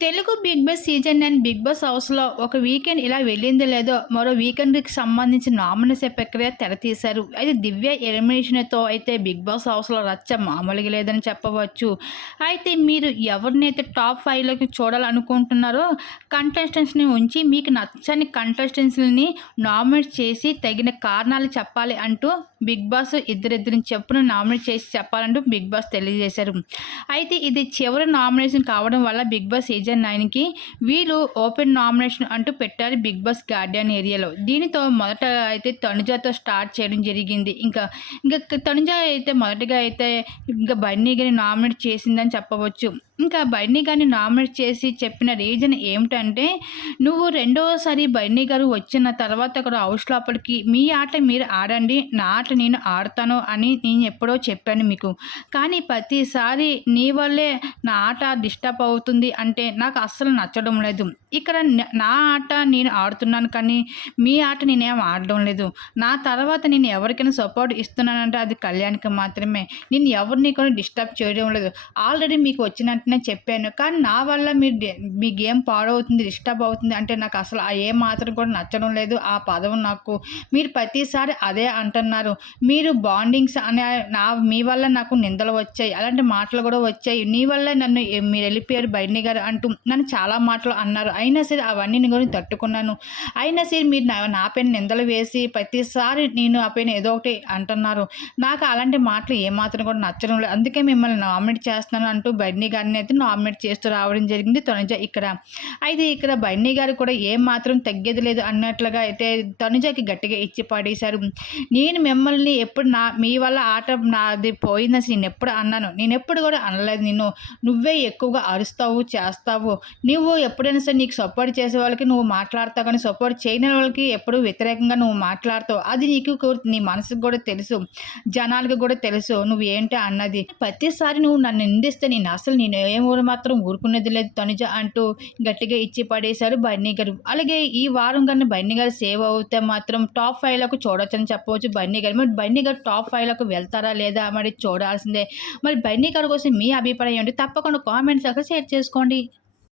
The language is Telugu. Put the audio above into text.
Telugu Bigg Boss season nine Bigg Boss హౌస్లో ఒక వీకెండ్ ఇలా వెళ్ళింది లేదో మరో వీకెండ్కి సంబంధించిన నామినేషన్ ప్రక్రియ తెరతీశారు. అయితే దివ్య ఎలిమినేషన్తో అయితే బిగ్ బాస్ హౌస్లో రచ్చ మామూలుగా లేదని చెప్పవచ్చు. అయితే మీరు ఎవరినైతే టాప్ ఫైవ్లోకి చూడాలనుకుంటున్నారో కంటెస్టెంట్స్ని ఉంచి మీకు నచ్చని కంటెస్టెంట్స్ని నామినేట్ చేసి తగిన కారణాలు చెప్పాలి అంటూ బిగ్ బాస్ ఇద్దరిద్దరిని చెప్పును నామినేట్ చేసి చెప్పాలంటూ బిగ్ బాస్ తెలియజేశారు. అయితే ఇది చివరి నామినేషన్ కావడం వల్ల బిగ్ బాస్ సీజన్ నైన్కి వీళ్ళు ఓపెన్ నామినేషన్ అంటూ పెట్టారు బిగ్ బాస్ గార్డెన్ ఏరియాలో. దీనితో మొదట అయితే తనుజాతో స్టార్ట్ చేయడం జరిగింది. ఇంకా ఇంకా తనుజ అయితే మొదటగా అయితే ఇంకా బన్నీ గారిని నామినేట్ చేసిందని చెప్పవచ్చు. ఇంకా బైడ్నీ గారిని నామినేట్ చేసి చెప్పిన రీజన్ ఏమిటంటే నువ్వు రెండవసారి బైడ్నీ గారు వచ్చిన తర్వాత కూడా హౌస్ లోపలికి మీ ఆట మీరు ఆడండి నా ఆట నేను ఆడతాను అని నేను ఎప్పుడో చెప్పాను మీకు. కానీ ప్రతిసారి నీ వల్లే నా ఆట డిస్టర్బ్ అవుతుంది అంటే నాకు అస్సలు నచ్చడం లేదు. ఇక్కడ నా ఆట నేను ఆడుతున్నాను కానీ మీ ఆట నేనేం ఆడడం లేదు. నా తర్వాత నేను ఎవరికైనా సపోర్ట్ ఇస్తున్నానంటే అది కళ్యాణ్కి మాత్రమే. నేను ఎవరిని కూడా డిస్టర్బ్ చేయడం లేదు. ఆల్రెడీ మీకు వచ్చినట్టునే చెప్పాను. కానీ నా వల్ల మీ మీ గేమ్ పాడవుతుంది డిస్టర్బ్ అవుతుంది అంటే నాకు అసలు ఆ ఏ మాత్రం కూడా నచ్చడం లేదు. ఆ పదం నాకు మీరు ప్రతిసారి అదే అంటున్నారు. మీరు బాండింగ్స్ అనే నా మీ వల్ల నాకు నిందలు వచ్చాయి. అలాంటి మాటలు కూడా వచ్చాయి. నీ వల్ల నన్ను మీరు వెళ్ళిపోయారు బయటని గారు అంటూ నన్ను చాలా మాటలు అన్నారు. అయినా సరే అవన్నీ నేను కూడా తట్టుకున్నాను. అయినా సరే మీరు నా నా పైన నిందలు వేసి ప్రతిసారి నేను ఆ పైన ఏదో ఒకటి అంటున్నారు. నాకు అలాంటి మాటలు ఏమాత్రం కూడా నచ్చడం లేదు. అందుకే మిమ్మల్ని నామినేట్ చేస్తున్నాను అంటూ బన్నీ గారిని అయితే నామినేట్ చేస్తూ రావడం జరిగింది తనుజ ఇక్కడ. అయితే ఇక్కడ బన్నీ గారు కూడా ఏం మాత్రం తగ్గేది లేదు అన్నట్లుగా అయితే తనుజకి గట్టిగా ఇచ్చి పాడేశారు. నేను మిమ్మల్ని ఎప్పుడు నా మీ వల్ల ఆట నాది పోయిందని నేను ఎప్పుడు అన్నాను. నేను ఎప్పుడు కూడా అనలేదు నిన్ను. నువ్వే ఎక్కువగా అరుస్తావు చేస్తావు. నువ్వు ఎప్పుడైనా సరే నీకు సపోర్ట్ చేసే వాళ్ళకి నువ్వు మాట్లాడతావు కానీ సపోర్ట్ చేయని వాళ్ళకి ఎప్పుడు వ్యతిరేకంగా నువ్వు మాట్లాడతావు. అది నీకు నీ మనసుకు కూడా తెలుసు. జనాలకి కూడా తెలుసు నువ్వు ఏంటి అన్నది. ప్రతిసారి నువ్వు నన్ను నిందిస్తే నేను అసలు నేను ఏం ఊరు మాత్రం ఊరుకునేది లేదు. తనుజ అంటూ గట్టిగా ఇచ్చి పడేశారు బన్నీ గారు. అలాగే ఈ వారం కానీ బన్నీ గారు సేవ్ అవుతే మాత్రం టాప్ ఫైవ్లకు చూడొచ్చని చెప్పవచ్చు బన్నీ గారు. మరి బన్నీ గారు టాప్ ఫైవ్లకు వెళ్తారా లేదా మరి చూడాల్సిందే. మరి బన్నీ గారి కోసం మీ అభిప్రాయం ఏంటి? తప్పకుండా కామెంట్స్ అక్కడ షేర్ చేసుకోండి.